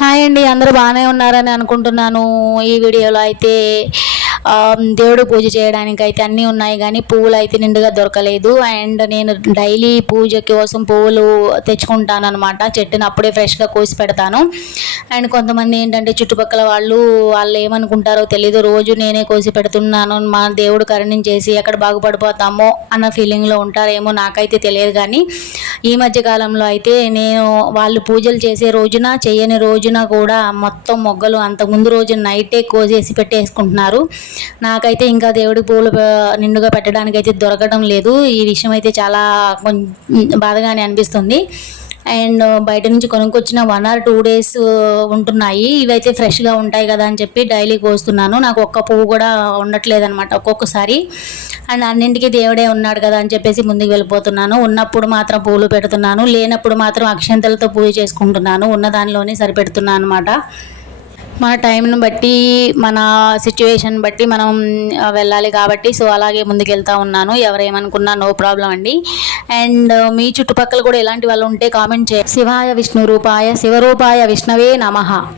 Hi అండి అందరూ బాగానే ఉన్నారని అనుకుంటున్నాను. ఈ వీడియోలో అయితే దేవుడు పూజ చేయడానికి అయితే అన్నీ ఉన్నాయి కానీ పువ్వులు అయితే నిండుగా దొరకలేదు. అండ్ నేను డైలీ పూజ కోసం పువ్వులు తెచ్చుకుంటాను అనమాట చెట్టుని అప్పుడే ఫ్రెష్గా కోసి పెడతాను. అండ్ కొంతమంది ఏంటంటే చుట్టుపక్కల వాళ్ళు వాళ్ళు ఏమనుకుంటారో తెలీదు. రోజు నేనే కోసి పెడుతున్నాను. మా దేవుడు కరుణించేసి ఎక్కడ బాగుపడిపోతామో అన్న ఫీలింగ్లో ఉంటారేమో నాకైతే తెలియదు కానీ ఈ మధ్య కాలంలో అయితే నేను వాళ్ళు పూజలు చేసే రోజున చేయని రోజున కూడా మొత్తం మొగ్గలు అంతకుముందు రోజు నైటే కోసేసి పెట్టేసుకుంటున్నారు. నాకైతే ఇంకా దేవుడి పూలు నిండుగా పెట్టడానికి అయితే దొరకడం లేదు. ఈ విషయం అయితే చాలా బాధగానే అనిపిస్తుంది. అండ్ బయట నుంచి కొనుక్కొచ్చిన వన్ ఆర్ టూ డేస్ ఉంటున్నాయి. ఇవైతే ఫ్రెష్గా ఉంటాయి కదా అని చెప్పి డైలీ కోస్తున్నాను. నాకు ఒక్క పువ్వు కూడా ఉండట్లేదు అనమాట ఒక్కొక్కసారి. అండ్ అన్నింటికి దేవుడే ఉన్నాడు కదా అని చెప్పేసి ముందుకు వెళ్ళిపోతున్నాను. ఉన్నప్పుడు మాత్రం పూలు పెడుతున్నాను. లేనప్పుడు మాత్రం అక్షంతలతో పూజ చేసుకుంటున్నాను. ఉన్న దానిలోనే సరిపెడుతున్నాను అనమాట మన టైంను బట్టి మన సిచ్యువేషన్ బట్టి మనం వెళ్ళాలి కాబట్టి సో అలాగే ముందుకెళ్తా ఉన్నాను. ఎవరేమనుకున్నా నో ప్రాబ్లం అండి. అండ్ మీ చుట్టుపక్కల కూడా ఎలాంటి వాళ్ళు ఉంటే కామెంట్ చేయండి. శివాయ విష్ణు రూపాయ శివరూపాయ విష్ణవే నమః.